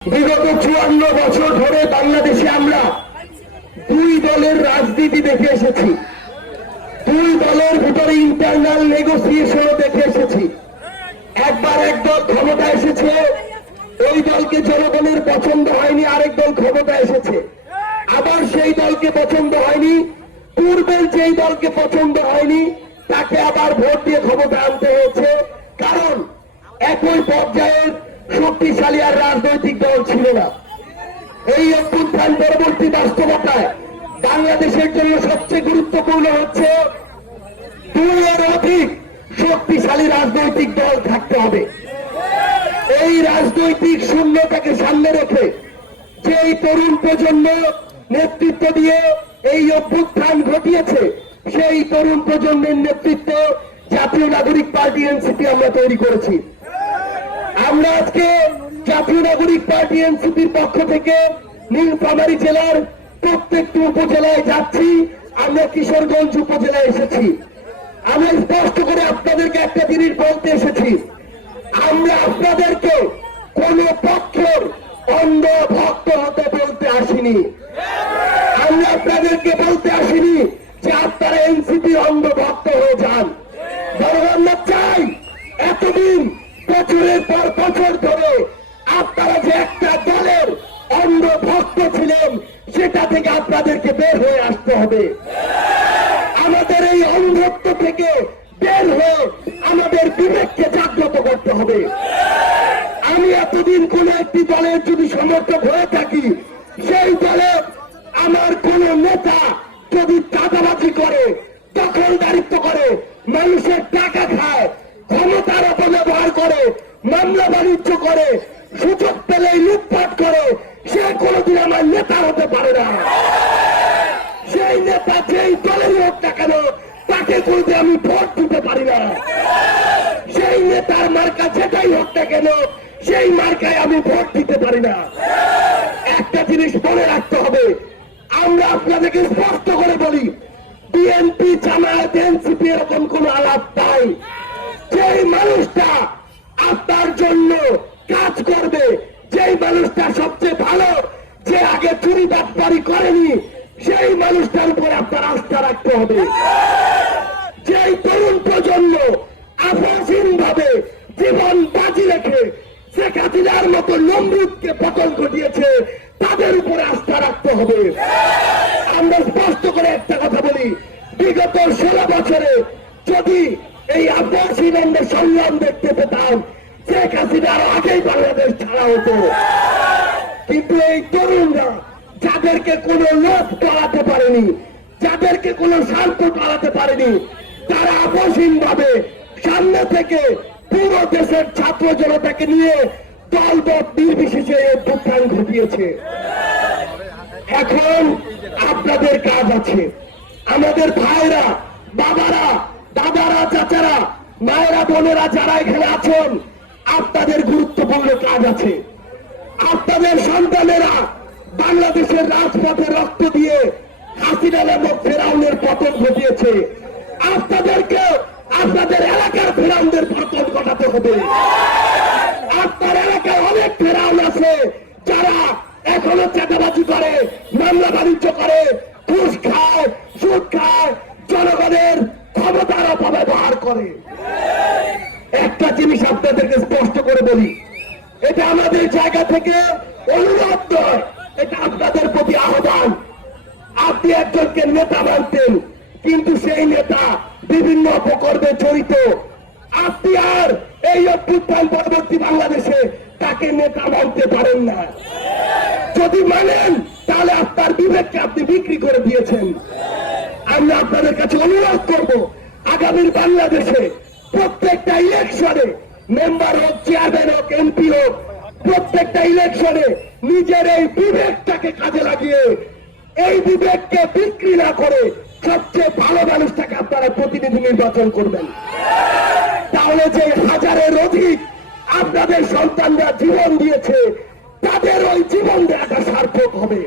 বিগত চুয়ান্ন বছর ধরে বাংলাদেশে আমরা দুই দলের রাজনীতি দেখে এসেছি। দুই দলের ভিতরে ইন্টারনাল নেগোসিয়েশনও দেখে এসেছি। একবার এক দল ক্ষমতা এসেছে, ওই দলকে জনগণের পছন্দ হয়নি, আরেক দল ক্ষমতা এসেছে। আবার সেই দলকে পছন্দ হয়নি, পূর্বের যেই দলকে পছন্দ হয়নি, তাকে আবার ভোট দিয়ে ক্ষমতা আনতে হয়েছে। কারণ একই পর্যায়ের শক্তিশালী আর রাজনৈতিক দল ছিল না। এই অভ্যুত্থান পরবর্তী বাস্তবতায় বাংলাদেশের জন্য সবচেয়ে গুরুত্বপূর্ণ হচ্ছে দুই এর অধিক শক্তিশালী রাজনৈতিক দল থাকতে হবে। এই রাজনৈতিক শূন্যতাকে সামনে রেখে যে এই তরুণ প্রজন্ম নেতৃত্ব দিয়ে এই অভ্যুত্থান ঘটিয়েছে, সেই তরুণ প্রজন্মের নেতৃত্ব জাতীয় নাগরিক পার্টি এনসিপি আমরা তৈরি করেছি। আমরা আজকে জাতীয় নাগরিক পার্টি এনসিপির পক্ষ থেকে নীলফামারী জেলার প্রত্যেকটি উপজেলায় যাচ্ছি। আমরা কিশোরগঞ্জ উপজেলায় এসেছি। আমি স্পষ্ট করে আপনাদেরকে একটা জিনিস বলতে এসেছি। আমরা আপনাদেরকে কোন পক্ষের অন্ধ ভক্ত হতে বলতে আসিনি। আমরা আপনাদেরকে বলতে আসিনি যে আপনারা এনসিপি অন্ধ ভক্ত হয়ে যান। আমরা চাই এতদিন বছরের পর অন্ধ ভক্ত ছিলেন সেটা থেকে আপনাদেরকে বের হয়ে আসতে হবে। আমাদের এই অন্ধত্ব থেকে বের হয়ে আমাদের বিবেককে জাগ্রত করতে হবে। আমি এতদিন কোন একটি দলের যদি সমর্থক হয়ে থাকি, সেই দলে আমার কোন নেতা যদি চাঁদাবাজি করে, দখলদারিত্ব করে, মানুষের টাকা খায়, ক্ষমতার অপব্যবহার করে, মামলা বাণিজ্য করে, সুযোগ পেলেই লুটপাট করে কোনোদিন আমার নেতা হতে পারে না। সেই নেতা, যেই দলের হোক না তাকে কোনোদিন আমি ভোট দিতে পারি না। সেই নেতার মার্কা যেটাই হোক না কেন, সেই মার্কায় আমি ভোট দিতে পারি না। একটা জিনিস মনে রাখতে হবে, আমরা আপনাদেরকে স্পষ্ট করে বলি, বিএনপি, জামায়াত, এনসিপি এরকম কোন আলাপ নাই। যেই মানুষটা আপনার জন্য কাজ করবে যেই মানুষটা সবচেয়ে ভালো, যে আগে চুরি বাটপারি করেনি, সেই মানুষটার উপরে আপনার আস্থা রাখতে হবে। যেই তরুণ প্রজন্ম আপসীন ভাবে জীবন বাজি রেখে শেখ হাসিনার মতো নমরুদকে পতন ঘটিয়েছে, তাদের উপরে আস্থা রাখতে হবে। আমরা স্পষ্ট করে একটা কথা বলি, বিগত ষোলো বছরে যদি এই আপসীন আমরা সংগ্রাম দেখতে পেতাম শেখ হাসিনা আগেই বাংলাদেশ ছাড়া হতো। কিন্তু এই তরুণরা যাদেরকে কোনো লোক করাতে পারেনি, যাদেরকে কোনো শান্ত করাতে পারেনি, তারা আপসীন ভাবে সামনে থেকে পুরো দেশের ছাত্র জনতাকে নিয়ে দলবট নির্বিশেষে অভ্যুত্থান ঘটিয়েছে। এখন আপনাদের কাজ আছে। আমাদের ভাইরা, বাবারা, দাদারা, চাচারা, মায়েরা, বোনেরা যারা এখানে আছেন আপনাদের গুরুত্বপূর্ণ কাজ আছে। আপনাদের সন্তানেরা বাংলাদেশের রাজপথে রক্ত দিয়ে হাসিনা নামক ফেরাউনের পতন ঘটিয়েছে। আপনাদেরকে আপনাদের এলাকার ফেরাউনদের পতন ঘটাতে হবে। আপনার এলাকায় অনেক ফেরাউন আছে যারা এখনও চাঁদাবাজি করে, মামলা বাণিজ্য করে, ঘুষ খায়, সুদ খায়, জনগণের ক্ষমতার অপব্যবহার করে। একটা জিনিস আপনাদেরকে স্পষ্ট করে বলি। এটা আমাদের জায়গা থেকে অনুরোধ নয়, এটা আপনাদের প্রতি আহ্বান। আপনি একজনকে নেতা মানতেন, কিন্তু সেই নেতা বিভিন্ন অপকর্মে জড়িত। আপনি আর এই অভ্যুত্থান পরবর্তী বাংলাদেশে তাকে নেতা মানতে পারেন না। যদি মানেন, তাহলে আপনার বিবেককে আপনি বিক্রি করে দিয়েছেন। আমরা আপনাদের কাছে অনুরোধ করব, আগামীর বাংলাদেশে প্রত্যেকটা ইলেকশনে মেম্বার হোক, চেয়ারম্যান হোক, এমপি হোক, প্রত্যেকটা ইলেকশনে নিজের এই বিবেকটাকে কাজে লাগিয়ে এই বিবেককে বিক্রি না করে সবচেয়ে ভালো মানুষটাকে আপনারা প্রতিনিধি নির্বাচন করবেন। তাহলে যে হাজারের অধিক আপনাদের সন্তানরা জীবন দিয়েছে, তাদের ওই জীবন দেওয়াটা সার্থক হবে।